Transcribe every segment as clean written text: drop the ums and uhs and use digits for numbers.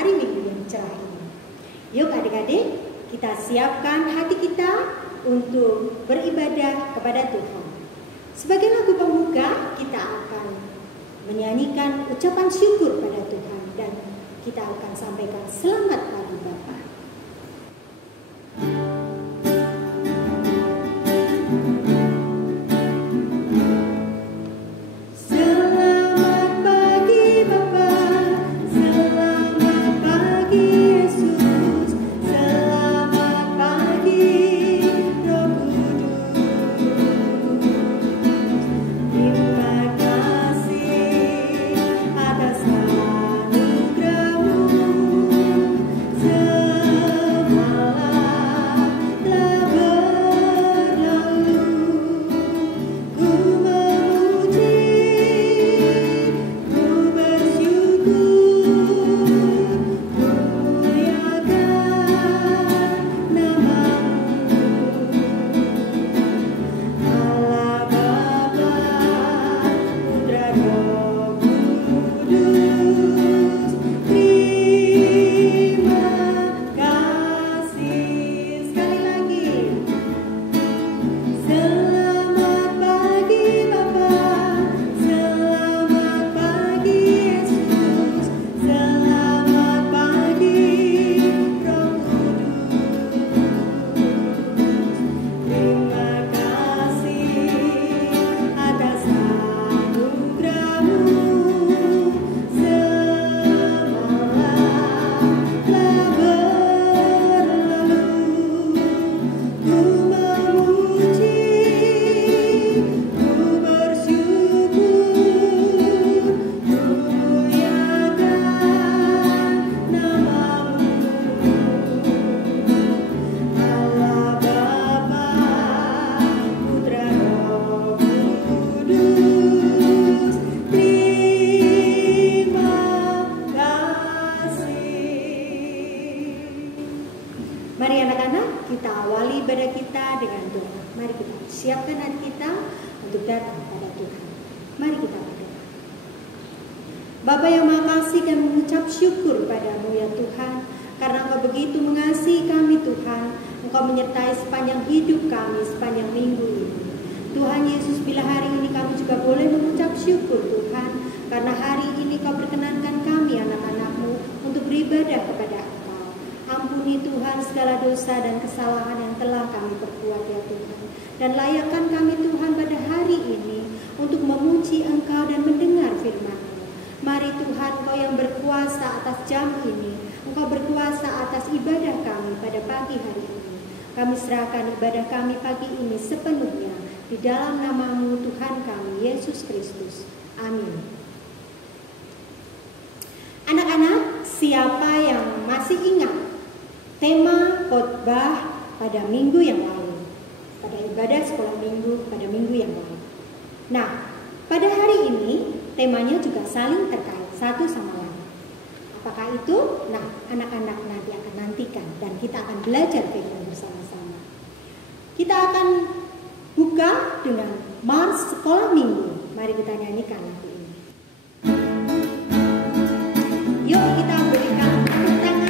hari Minggu yang cerah ini. Yuk adik-adik, kita siapkan hati kita untuk beribadah kepada Tuhan. Sebagai lagu pembuka, kita akan menyanyikan ucapan syukur pada Tuhan dan kita akan sampaikan selamat pagi Bapa. Bapa yang Maha Kasih, kami mengucap syukur padamu ya Tuhan, karena Engkau begitu mengasihi kami Tuhan. Engkau menyertai sepanjang hidup kami, sepanjang minggu ini. Tuhan Yesus, bila hari ini kami juga boleh mengucap syukur Tuhan, karena hari ini Kau berkenankan kami anak-anak-Mu untuk beribadah kepada Engkau. Ampuni Tuhan segala dosa dan kesalahan yang telah kami perbuat ya Tuhan. Dan layakkan kami Tuhan pada hari ini untuk memuji Engkau dan mendengar firman-Mu. Mari Tuhan, Kau yang berkuasa atas jam ini, Engkau berkuasa atas ibadah kami pada pagi hari ini. Kami serahkan ibadah kami pagi ini sepenuhnya di dalam nama-Mu Tuhan kami, Yesus Kristus. Amin. Anak-anak, siapa yang masih ingat tema khotbah pada minggu yang lalu? Pada ibadah sekolah minggu pada minggu yang lalu. Nah, pada hari ini temanya juga saling terkait satu sama lain. Apakah itu? Nah, anak-anak nanti akan nantikan dan kita akan belajar firman bersama-sama. Kita akan buka dengan Mars Sekolah Minggu. Mari kita nyanyikan lagu ini. Yuk kita berikan tepuk tangan.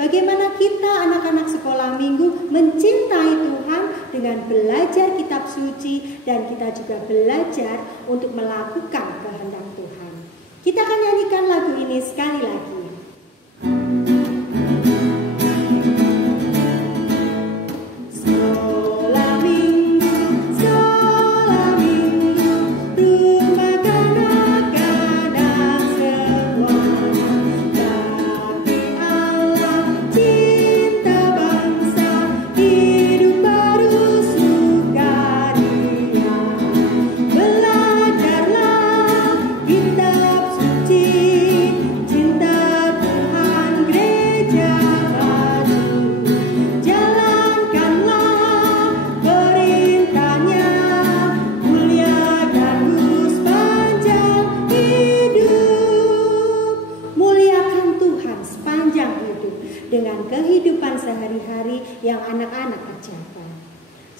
Bagaimana kita anak-anak sekolah minggu mencintai Tuhan dengan belajar kitab suci dan kita juga belajar untuk melakukan kehendak Tuhan. Kita akan nyanyikan lagu ini sekali lagi. Sekolah minggu, rumah kanan.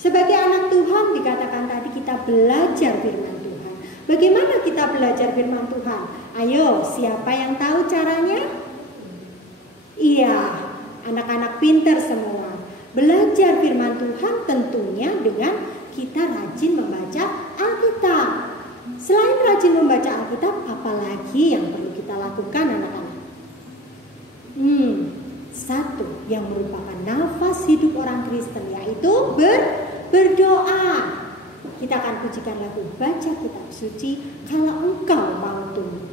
Sebagai anak Tuhan dikatakan tadi kita belajar firman Tuhan. Bagaimana kita belajar firman Tuhan? Ayo, siapa yang tahu caranya? Iya, anak-anak pintar semua. Belajar firman Tuhan tentunya dengan kita rajin membaca Alkitab. Selain rajin membaca Alkitab, apalagi yang perlu kita lakukan anak-anak? Satu yang merupakan nafas hidup orang Kristen, yaitu berdoa. Kita akan pujikan lagu Baca Kitab Suci Kalau Engkau Mau Tumbuh.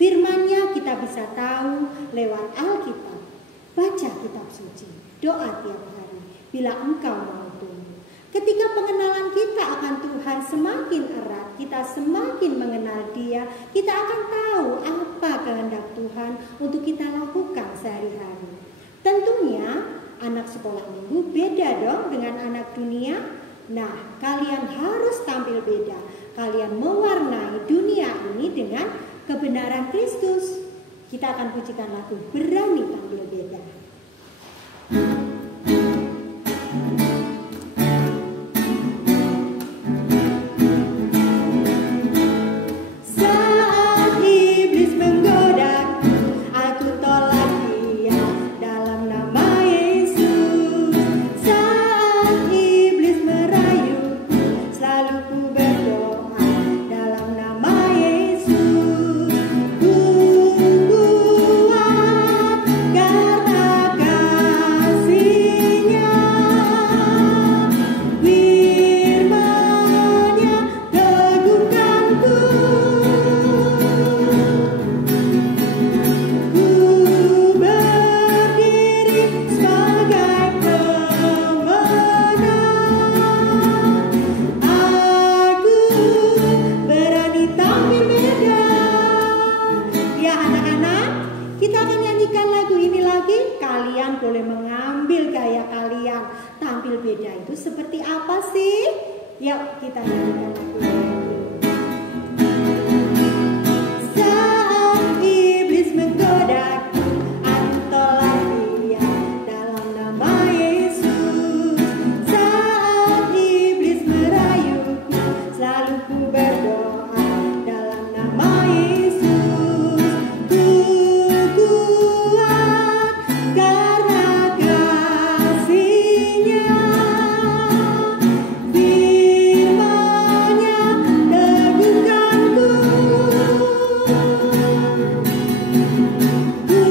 Firman-Nya kita bisa tahu lewat Alkitab. Baca kitab suci, doa tiap hari bila engkau mau tumbuh. Ketika pengenalan kita akan Tuhan semakin erat, kita semakin mengenal Dia, kita akan tahu apa kehendak Tuhan untuk kita lakukan sehari-hari. Tentunya anak sekolah minggu beda dong dengan anak dunia. Nah, kalian harus tampil beda. Kalian mewarnai dunia ini dengan kebenaran Kristus. Kita akan pujikan lagu Berani Tampil Beda. Boleh mengambil gaya kalian. Tampil beda itu seperti apa sih? Yuk kita nyanyikan lagu ini. Saat iblis menggodaku, aku tolak dia dalam nama Yesus. Saat iblis merayuku, selalu ku berdoa dalam nama Yesus. Ku kuat karena kasih-Nya, firman-Nya teguhkanku. Ku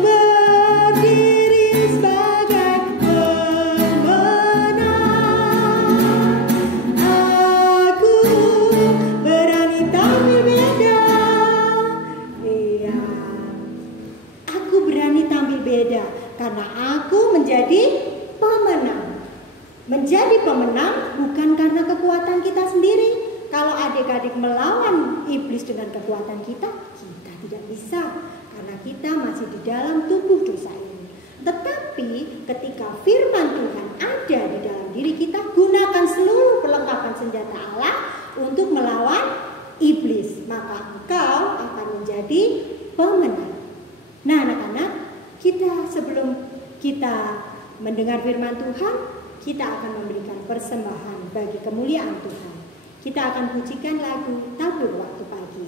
berdiri sebagai pemenang. Aku berani tampil beda. Iya, aku berani tampil beda karena aku menjadi pemenang. Menjadi pemenang bukan karena kekuatan kita sendiri. Kalau adik-adik melawan iblis dengan kekuatan kita, kita tidak bisa karena kita masih di dalam tubuh dosa ini. Tetapi ketika firman Tuhan ada di dalam diri kita, gunakan seluruh perlengkapan senjata Allah untuk melawan iblis, maka engkau akan menjadi pemenang. Nah anak-anak, sebelum kita mendengar firman Tuhan, kita akan memberikan persembahan bagi kemuliaan Tuhan. Kita akan pujikan lagu Tabur Waktu Pagi.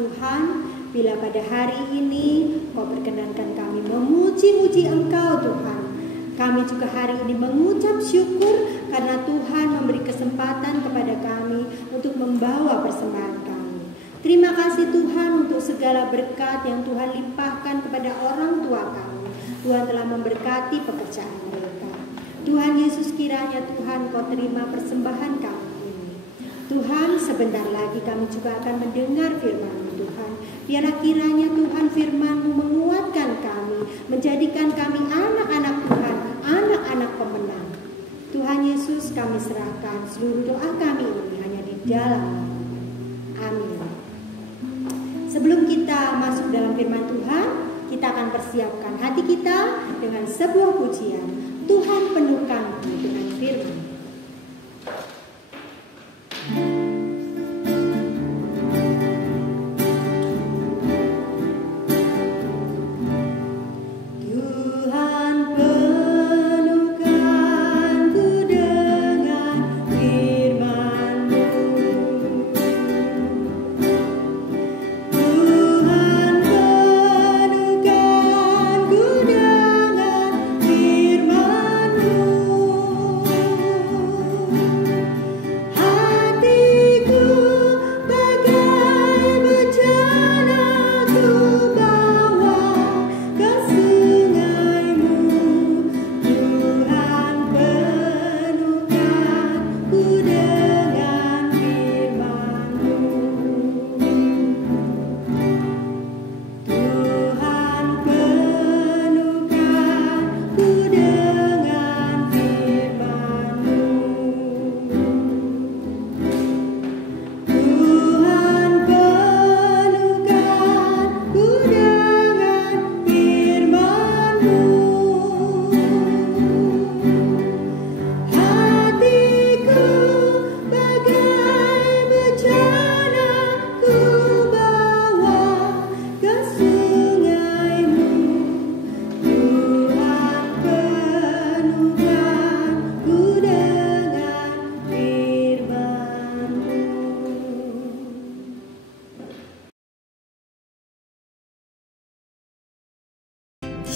Tuhan, bila pada hari ini Kau berkenankan kami memuji-muji Engkau Tuhan. Kami juga hari ini mengucap syukur karena Tuhan memberi kesempatan kepada kami untuk membawa persembahan kami. Terima kasih Tuhan untuk segala berkat yang Tuhan limpahkan kepada orang tua kami. Tuhan telah memberkati pekerjaan mereka. Tuhan Yesus, kiranya Tuhan Kau terima persembahan kami ini. Tuhan, sebentar lagi kami juga akan mendengar firman-Mu Tuhan. Biarlah kiranya Tuhan firman-Mu menguatkan kami, menjadikan kami anak-anak Tuhan, anak-anak pemenang. Tuhan Yesus, kami serahkan seluruh doa kami ini hanya di dalam nama. Amin. Sebelum kita masuk dalam firman Tuhan, kita akan persiapkan hati kita dengan sebuah pujian. Tuhan penuhkanku dengan firman.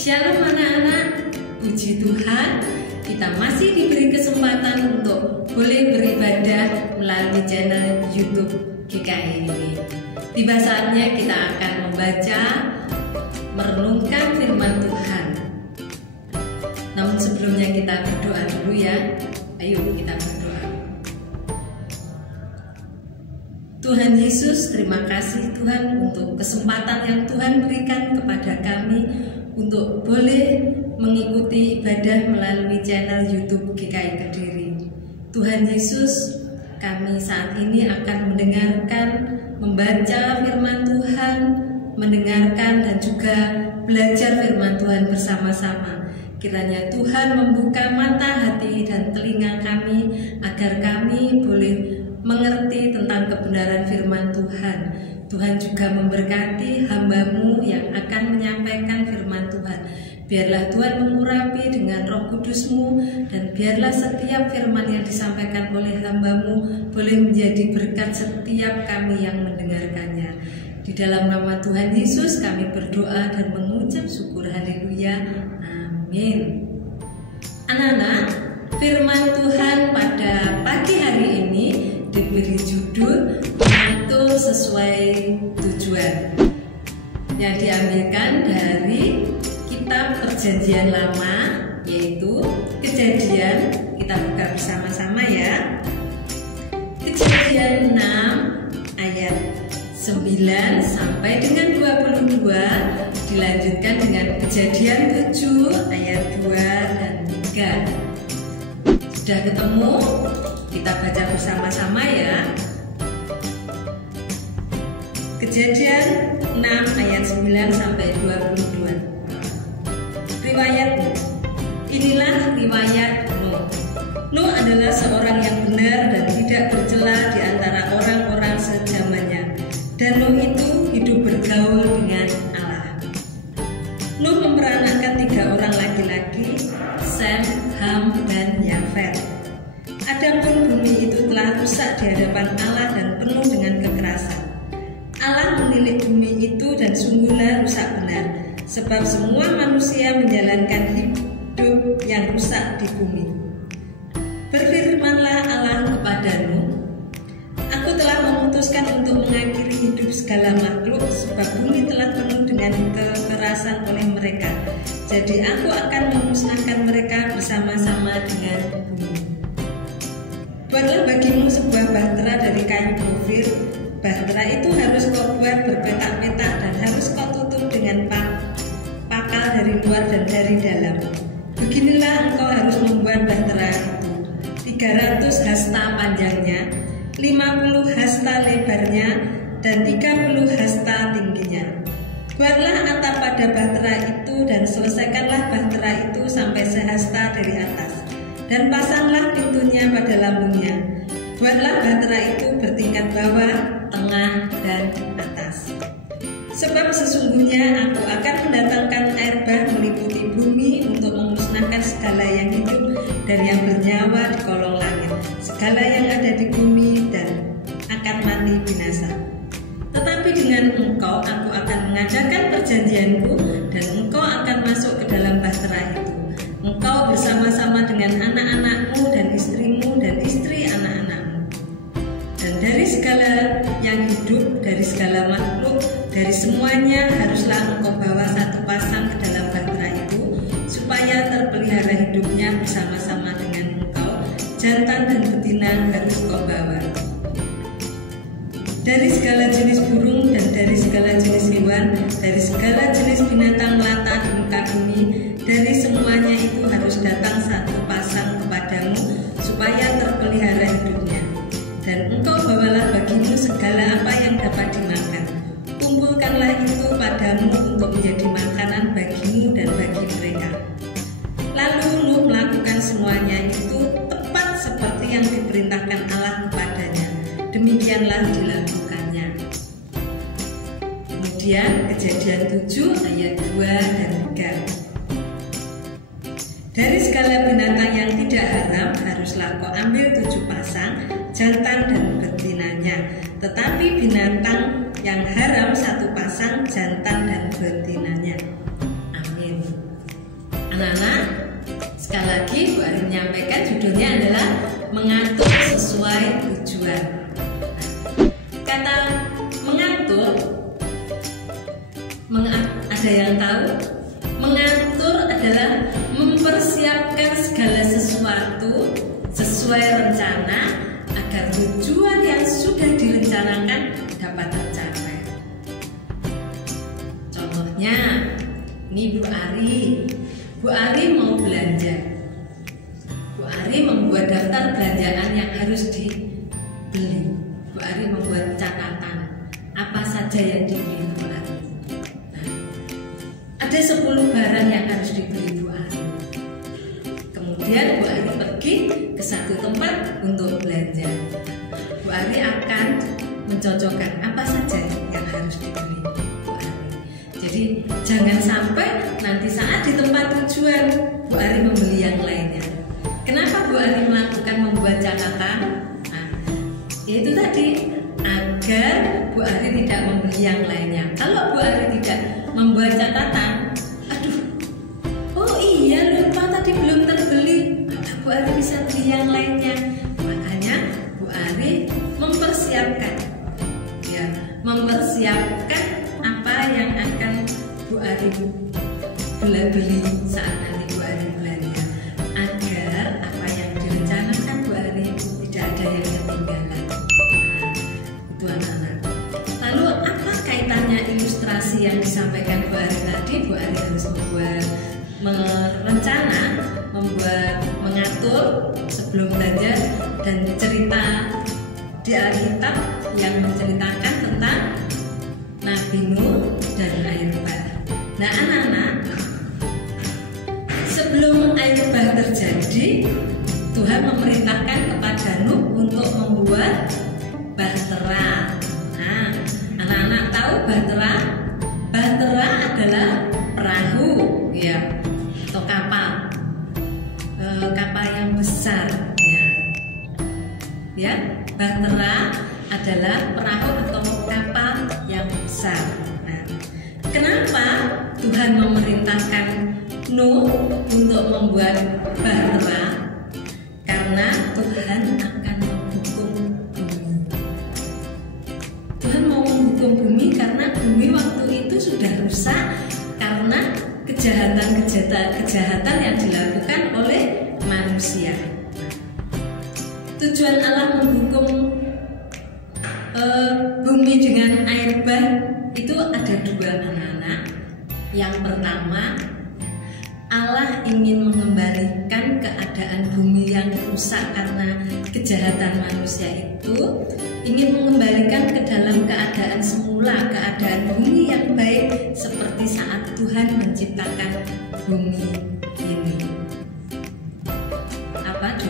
Shalom anak-anak, puji Tuhan, kita masih diberi kesempatan untuk boleh beribadah melalui channel YouTube GKI ini. Tiba saatnya kita akan membaca, merenungkan firman Tuhan. Namun sebelumnya kita berdoa dulu ya. Ayo kita berdoa. Tuhan Yesus, terima kasih Tuhan untuk kesempatan yang Tuhan berikan kepada kami untuk boleh mengikuti ibadah melalui channel YouTube GKI Kediri. Tuhan Yesus, kami saat ini akan mendengarkan, membaca firman Tuhan, mendengarkan dan juga belajar firman Tuhan bersama-sama. Kiranya Tuhan membuka mata hati dan telinga kami agar kami boleh mengerti tentang kebenaran firman Tuhan. Tuhan juga memberkati hamba-Mu yang akan menyampaikan firman Tuhan. Biarlah Tuhan mengurapi dengan Roh Kudus-Mu, dan biarlah setiap firman yang disampaikan oleh hamba-Mu boleh menjadi berkat setiap kami yang mendengarkannya. Di dalam nama Tuhan Yesus kami berdoa dan mengucap syukur. Haleluya. Amin. Anak-anak, firman Tuhan pada pagi hari ini diberi judul mengatur sesuai tujuan, yang diambilkan dari kitab Perjanjian Lama, yaitu Kejadian. Kita buka bersama-sama ya. Kejadian 6 ayat 9 sampai dengan 22, dilanjutkan dengan Kejadian 7 ayat 2 dan 3. Sudah ketemu? Kita baca bersama-sama ya. Kejadian 6 ayat 9 sampai 22. Riwayat Nuh. Inilah riwayat Nuh. Nuh adalah seorang yang benar dan tidak bercela di antara orang-orang sezamannya. Dan Nuh itu hidup bergaul dengan Allah. Nuh memperanakkan 3 orang laki-laki, Sem, Ham, dan Yafet. Adapun bumi itu telah rusak di hadapan Allah dan penuh dengan kekerasan. Allah menilik bumi itu dan sungguhlah rusak benar, sebab semua manusia menjalankan hidup yang rusak di bumi. Berfirmanlah Allah kepada Nuh, Aku telah memutuskan untuk mengakhiri hidup segala makhluk, sebab bumi telah penuh dengan kekerasan oleh mereka. Jadi aku akan memusnahkan mereka bersama-sama dengan bumi. Buatlah bagimu sebuah bahtera dari kayu gofir. Bahtera itu harus kau buat berpetak-petak dan harus kau tutup dengan pakal dari luar dan dari dalam. Beginilah engkau harus membuat bahtera itu. 300 hasta panjangnya, 50 hasta lebarnya, dan 30 hasta tingginya. Buatlah atap pada bahtera itu dan selesaikanlah bahtera itu sampai sehasta dari atas, dan pasanglah pintunya pada lambungnya. Buatlah bahtera itu bertingkat bawah, tengah, dan atas. Sebab sesungguhnya aku akan mendatangkan air bah meliputi bumi untuk memusnahkan segala yang hidup dan yang bernyawa di kolong langit, segala yang ada di bumi, dan akan mati binasa. Tetapi dengan engkau aku akan mengadakan perjanjianku, dan engkau akan masuk ke dalam bahtera itu, engkau bersama-sama dengan anak-anakmu dan istrimu dan istri anak-anakmu. Dan dari segala yang hidup, dari segala makhluk, dari semuanya haruslah engkau bawa satu pasang ke dalam bahtera itu, supaya terpelihara hidupnya bersama-sama dengan engkau. Jantan dan betina harus kau bawa. Dari segala jenis burung dan dari segala jenis hewan, dari segala jenis binatang melata di muka bumi, dari semuanya itu harus datang satu pasang kepadamu, supaya terpelihara hidupnya. Dan engkau bawalah bagimu segala apa yang dapat dimakan. Kumpulkanlah itu padamu untuk menjadi makanan bagimu dan bagi mereka. Lalu Nuh melakukan semuanya itu tepat seperti yang diperintahkan Allah kepadanya. Demikianlah dilakukannya. Kemudian Kejadian 7 ayat 2 dan 3. Dari segala binatang yang tidak haram haruslah kau ambil 7 pasang, jantan dan betinanya. Tetapi binatang yang haram 1 pasang, jantan dan betinanya. Amin. Anak-anak, sekali lagi Bu Ari menyampaikan judulnya adalah mengatur sesuai tujuan. Kata mengatur, ada yang tahu? Mengatur adalah mempersiapkan segala sesuatu sesuai rencana agar tujuan yang sudah direncanakan dapat tercapai. Contohnya, ini Bu Ari mau belanja. Bu Ari membuat daftar belanjaan yang harus dibeli. Bu Ari membuat catatan apa saja yang dibeli Bu Ari. Nah, ada 10 barang yang harus dibeli Bu Ari. Kemudian Bu Ari pergi ke satu tempat untuk belanja. Bu Ari akan mencocokkan apa saja yang harus dibeli Bu Ari. Jadi jangan sampai nanti saat di tempat tujuan Bu Ari membeli yang lainnya. Kenapa Bu Ari melakukan membuat catatan? Nah, yaitu tadi agar Bu Ari tidak membeli yang lainnya. Kalau Bu Ari tidak membuat catatan, aduh, oh iya lupa tadi belum terbeli, Bu Ari bisa beli yang lainnya. Makanya Bu Ari mempersiapkan apa yang akan Bu Ari beli saat nanti Bu Ari belanja, agar apa yang direncanakan Bu Ari tidak ada yang ketinggalan. Itu anak-anak. Lalu apa kaitannya ilustrasi yang disampaikan Bu Ari tadi? Bu Ari harus mengatur sebelum belanja dan cerita di Alkitab yang menceritakan tentang Nabi Nuh dan air bah. Nah anak-anak, sebelum air bah terjadi, Tuhan memerintahkan kepada Nuh untuk membuat bahtera. Nah, anak-anak tahu bahtera? Bahtera adalah perahu, ya, atau kapal yang besar, ya. Bahtera adalah perahu atau kapal yang besar. Nah, kenapa Tuhan memerintahkan Nuh untuk membuat bahtera? Karena Tuhan akan menghukum bumi. Tuhan mau menghukum bumi karena bumi waktu itu sudah rusak karena kejahatan yang dilakukan oleh manusia. Tujuan Allah menghukum bumi dengan air bah itu ada dua, anak-anak. Yang pertama, Allah ingin mengembalikan keadaan bumi yang rusak karena kejahatan manusia itu, ingin mengembalikan ke dalam keadaan semula, keadaan bumi yang baik seperti saat Tuhan menciptakan bumi ini.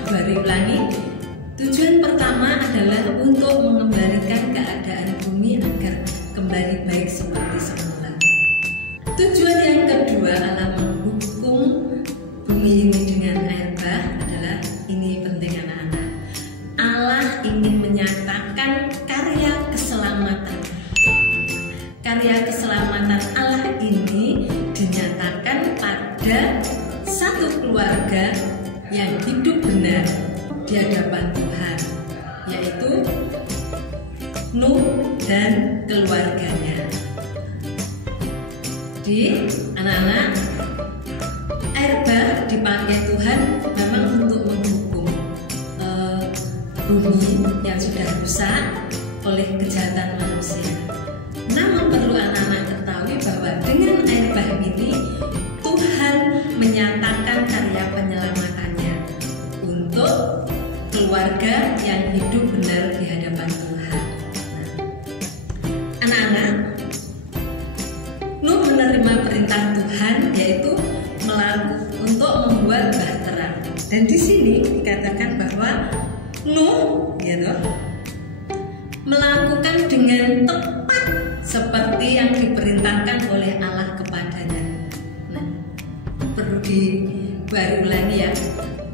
Coba diulangi. Tujuan pertama adalah untuk mengembalikan keadaan bumi agar kembali baik seperti semula. Tujuan yang kedua, Allah menghukum bumi ini dengan air bah adalah, ini penting anak-anak, Allah ingin menyatakan karya keselamatan. Karya keselamatan Allah ini dinyatakan pada satu keluarga yang hidup benar di hadapan Tuhan, yaitu Nuh dan keluarganya. Di anak-anak, air bah dipakai Tuhan memang untuk menghukum bumi yang sudah rusak oleh kejahatan manusia. Namun perlu anak-anak ketahui bahwa dengan air bah ini Tuhan menyatakan karya penyelamatannya untuk keluarga yang hidup benar di hadapan Tuhan. Anak-anak, Nuh menerima perintah Tuhan, yaitu untuk membuat bahtera. Dan di sini dikatakan bahwa Nuh, melakukan dengan tepat seperti yang diperintahkan oleh Allah kepadanya. Nah, perlu diulangi ya.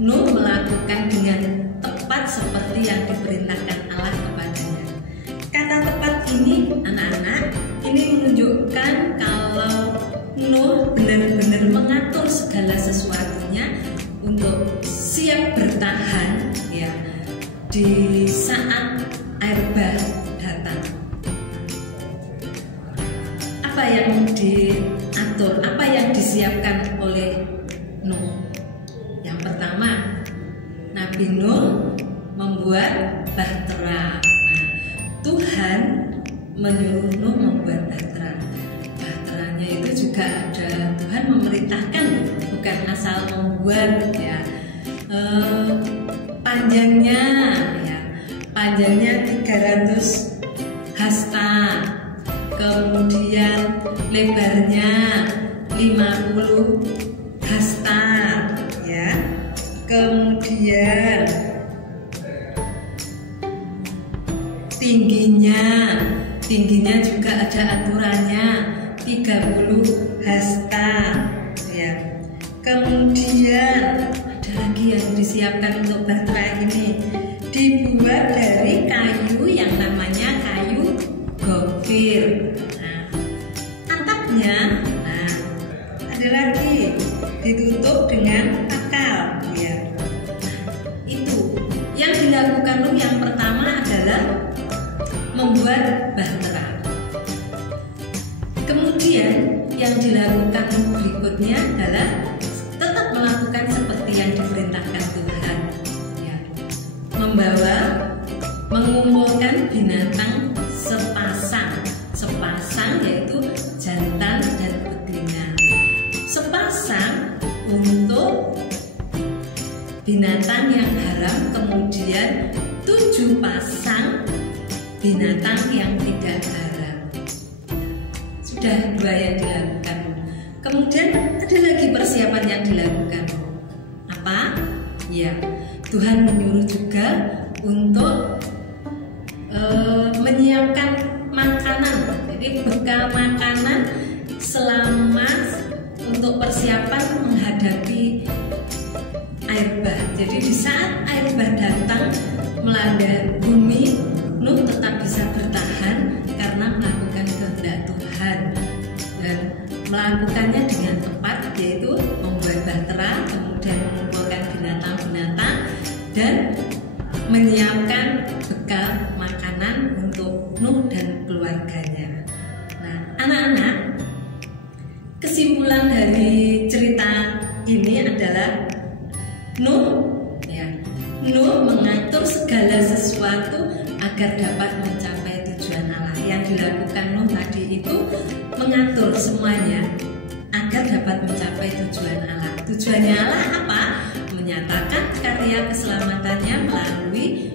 Nuh melakukan dengan tepat seperti yang diperintahkan Allah kepadanya. Kata tepat ini, anak-anak, ini menunjukkan kalau Nuh benar-benar mengatur segala sesuatunya untuk siap bertahan, ya, di saat air bah datang. Apa yang diatur, apa yang disiapkan oleh Nuh? Yang pertama, Nabi Nuh membuat bahtera. Nah, Tuhan menyuruh Nuh membuat bahtera. Bahteranya itu juga ada, Tuhan memerintahkan, bukan asal membuat, ya. Panjangnya 300 hasta, kemudian lebarnya 50 hasta, ya. Kemudian tingginya juga ada aturannya, 30 hasta, ya. Kemudian ada lagi yang disiapkan untuk bahtera ini, dibuat dari kayu yang namanya kayu Nuh yang pertama adalah membuat bahtera. Kemudian yang dilakukan berikutnya adalah tetap melakukan seperti yang diperintahkan Tuhan, ya. Mengumpulkan binatang sepasang yaitu jantan dan betina. Sepasang untuk binatang yang haram, kemudian 7 pasang binatang yang tidak haram. Sudah 2 yang dilakukan. Kemudian ada lagi persiapan yang dilakukan. Apa? Ya, Tuhan menyuruh juga untuk menyiapkan makanan. Jadi bekal makanan selama untuk persiapan menghadapi air bah. Jadi di saat air bah datang melanda bumi, Nuh tetap bisa bertahan karena melakukan kehendak Tuhan dan melakukannya dengan tepat, yaitu membuat bahtera, kemudian mengumpulkan binatang-binatang dan menyiapkan bekal makanan untuk Nuh dan keluarganya. Nah, anak-anak, kesimpulan dari cerita ini adalah Nuh mengatur segala sesuatu agar dapat mencapai tujuan Allah. Yang dilakukan Nuh tadi itu mengatur semuanya agar dapat mencapai tujuan Allah. Tujuannya Allah apa? Menyatakan karya keselamatannya melalui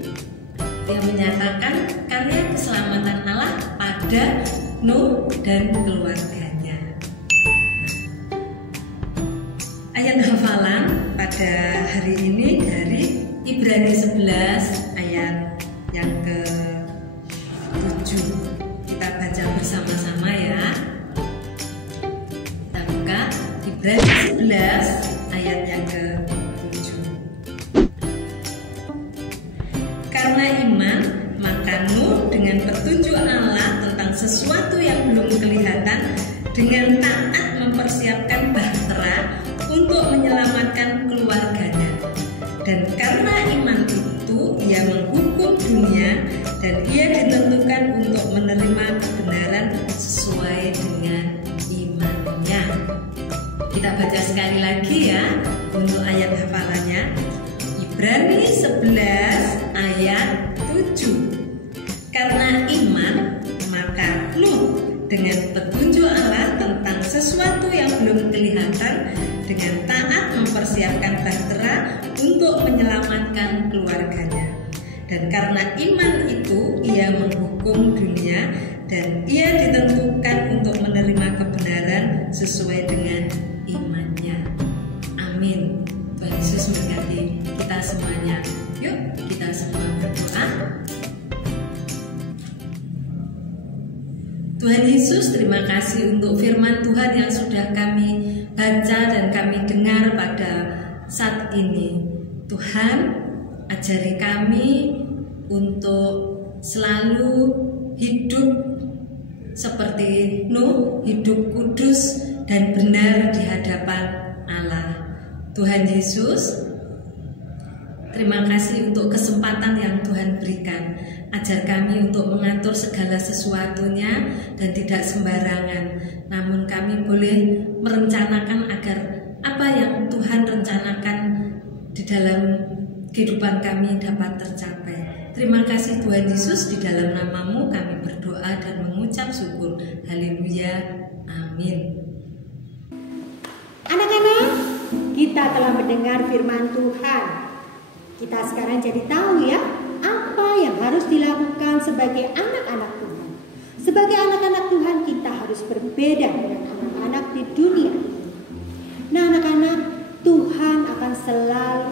Allah pada Nuh dan keluarganya. Ayat hafalan pada hari ini dari Ibrani 11 ayat yang ke-7. Kita baca bersama-sama ya. Kita buka Ibrani 11 ayat yang ke-7. Karena iman, maka Nuh dengan petunjuk Allah tentang sesuatu yang belum kelihatan dengan taat mempersiapkan bahtera untuk menyelamatkan keluarganya. Dan karena iman itu ia menghukum dunia dan ia ditentukan untuk menerima kebenaran sesuai dengan imannya. Kita baca sekali lagi ya untuk ayat hafalannya. Ibrani 11 ayat 7. Karena iman, maka Nuh dengan petunjuk Allah tentang sesuatu yang belum kelihatan dengan taat mempersiapkan bahtera untuk menyelamatkan keluarganya. Dan karena iman itu ia menghukum dunia dan ia ditentukan untuk menerima kebenaran sesuai dengan imannya. Amin. Tuhan Yesus memberkati kita semuanya. Yuk kita semua berdoa. Tuhan Yesus, terima kasih untuk firman Tuhan yang sudah kami baca dan kami dengar pada saat ini. Tuhan, ajari kami untuk selalu hidup seperti Nuh, hidup kudus dan benar di hadapan Allah. Tuhan Yesus, terima kasih untuk kesempatan yang Tuhan berikan. Ajar kami untuk mengatur segala sesuatunya dan tidak sembarangan. Namun kami boleh merencanakan agar apa yang Tuhan rencanakan di dalam kehidupan kami dapat tercapai. Terima kasih Tuhan Yesus, di dalam nama-Mu kami berdoa dan mengucap syukur. Haleluya. Amin. Anak-anak, kita telah mendengar firman Tuhan. Kita sekarang jadi tahu ya apa yang harus dilakukan sebagai anak-anak Tuhan. Sebagai anak-anak Tuhan kita harus berbeda dengan anak-anak di dunia ini. Nah anak-anak, Tuhan akan selalu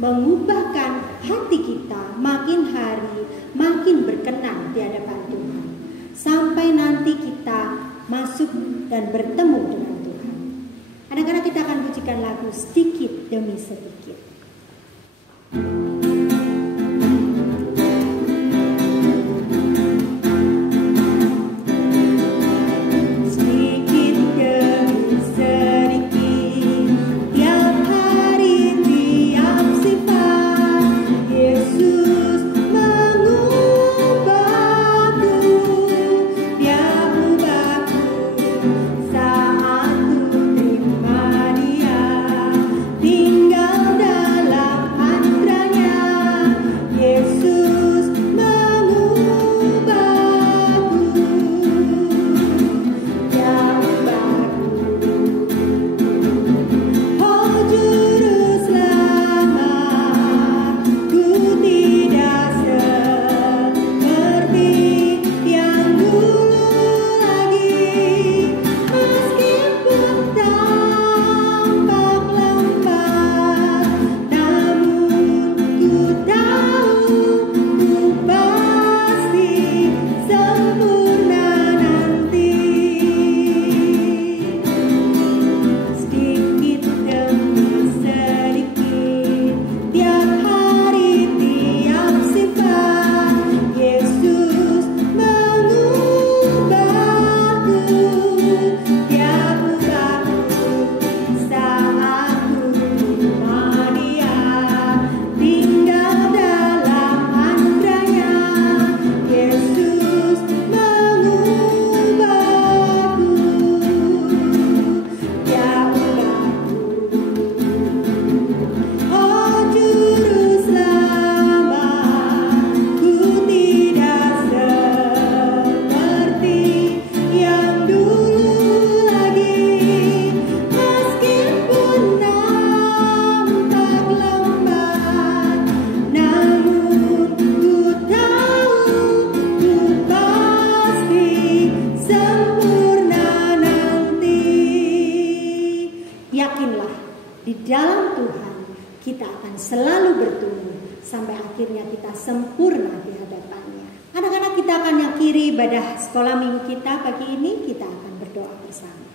mengubahkan hati kita makin hari makin berkenan di hadapan Tuhan. Sampai nanti kita masuk dan bertemu dengan Tuhan. Anak-anak, kita akan pujikan lagu sedikit demi sedikit. Yesus sampai akhirnya kita sempurna di hadapannya. Anak-anak, kita akan akhiri ibadah sekolah minggu kita pagi ini. Kita akan berdoa bersama.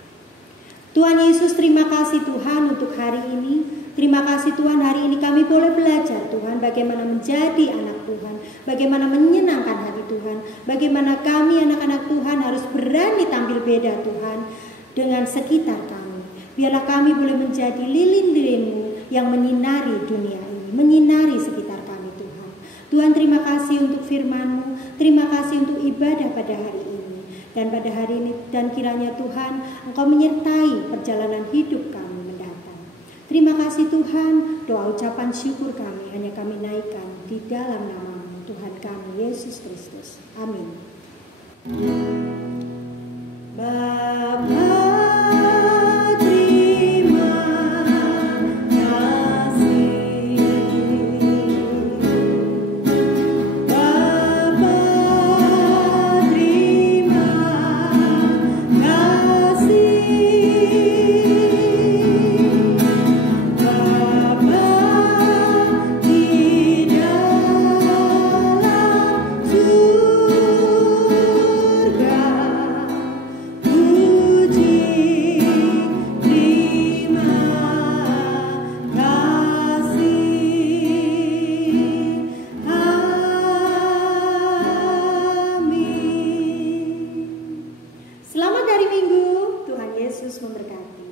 Tuhan Yesus, terima kasih Tuhan untuk hari ini. Terima kasih Tuhan, hari ini kami boleh belajar Tuhan bagaimana menjadi anak Tuhan, bagaimana menyenangkan hati Tuhan, bagaimana kami anak-anak Tuhan harus berani tampil beda Tuhan dengan sekitar kami. Biarlah kami boleh menjadi lilin-lilin-Mu yang menyinari dunia ini, menyinari sekitar kami Tuhan. Tuhan, terima kasih untuk firman-Mu, terima kasih untuk ibadah pada hari ini. Dan pada hari ini, dan kiranya Tuhan Engkau menyertai perjalanan hidup kami. Terima kasih Tuhan, doa ucapan syukur kami hanya kami naikkan di dalam nama-Mu Tuhan kami Yesus Kristus. Amin. Bapa, terima kasih. Bapa, terima kasih. Selamat hari Minggu, Tuhan Yesus memberkati.